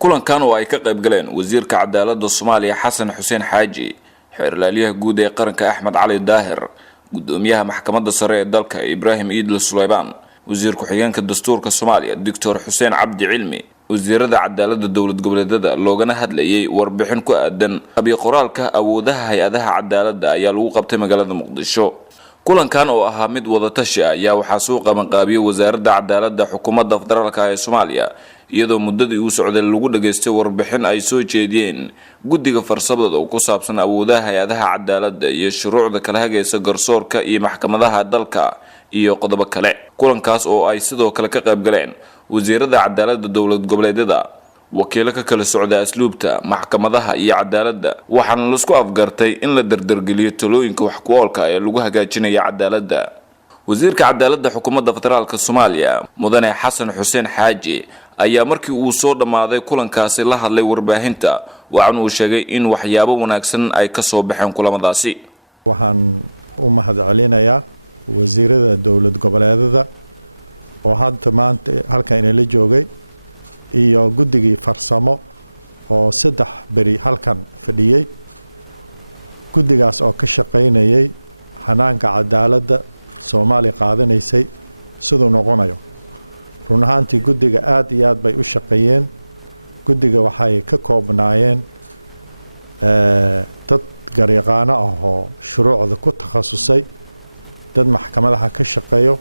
kulankan oo ay ka qayb galeen wasiirka cadaaladda Soomaaliya Xasan Xuseen Xaaji, xeerlaaliyaha guud ee qaranka Axmed Cali Daahir, gudoomiyaha maxkamadda sare ee dalka Ibrahim Idil Suleymaan, wasiir ku-xigeenka dastuurka Soomaaliya Dr. Xuseen Cabdi Cilmi, wasiirada cadaaladda dowlad goboleedyada loogana hadlayay warbixin ku aadan qabiy qoraalka awoodaha hay'adaha cadaaladda ayaa lagu qabtay magaalada Muqdisho. kulankan oo ahaa mid wada tashi ah ayaa waxaa soo qaban qaabiyay wasaaradda cadaaladda xukuumadda federaalka ee Soomaaliya, iyadoo muddadii uu socday lagu dhageystay warbixin ay soo jeediyeen guddiga farsamada oo ku saabsan awoodaha hay'adaha cadaaladda iyo shuruucda kala hagaysa garsoorka iyo maxkamadaha dalka iyo qodobo kale. kulankaas oo ay sidoo kale ka qayb galeen wasiirada cadaaladda dowlad goboleedyada, wakiilo ka kala socda asluubta, maxkamadaha iyo cadaaladda, waxaana la isku afgartay in la dardargeliyo talooyinka wax ku oolka ee lagu hagaajinayo cadaaladda. wasiirka cadaaladda xukuumadda federaalka Soomaaliya mudane Xasan Xuseen Xaaji ayaa markii uu soo dhamaaday kulankaasi la hadlay warbaahinta, waxaana uu sheegay in waxyaabo wanaagsan ay ka soo baxeen kulamadaasi. waxaan u mahadcelinayaa wasiirada dowlad goboleedyada oo hadda maanta halkan la joogay iyo guddigii farsamo oo 3 bari halkan fadhiyay. guddigaas oo ka shaqeynayay hanaanka cadaaladda Soomaaliya qaadanaysay sidoo noqonayo. run ahaantii guddiga aad iyo aad bay u shaqeeyeen. guddiga waxay ka koobnaayeen dad garyaqaano ah oo shuruucda ku takhasusay, dad maxkamadaha ka shaqeeyo,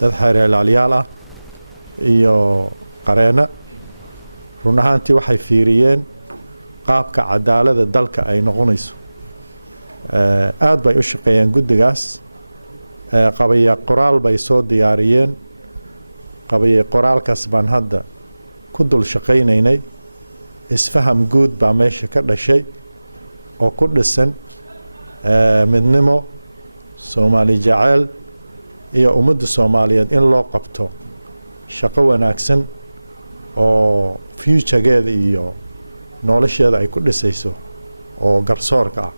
dad xeerlaaliyaal ah iyo qareena. run ahaantii waxay fiiriyeen qaabka cadaaladda dalka ay noqonayso. aad bay u shaqeeyeen guddigaas. qabiya qoraal bay soo diyaariyeen. qabiya qoraalkaas baan hadda ku dul shaqeynaynay. isfaham guud baa meesha ka dhashay oo ku dhisan midnimo, Soomaali jacayl iyo ummadda Soomaaliyeed in loo qabto shaqo wanaagsan oo future-geeda iyo nolosheeda ay ku dhisayso oo garsoorka ah.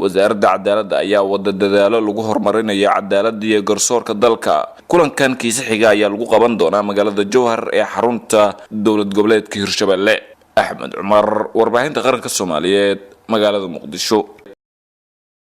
wasaaradda cadaaladda ayaa wada dadaalo lagu horumarinayo cadaaladda iyo garsoorka dalka. kulankan kiisa xiga ayaa lagu qaban doonaa magaalada Jowhar ee xarunta dowlad goboleedka Hirshabelle. Axmed Cumar, warbaahinta qaranka Soomaaliyeed, magaalada Muqdisho.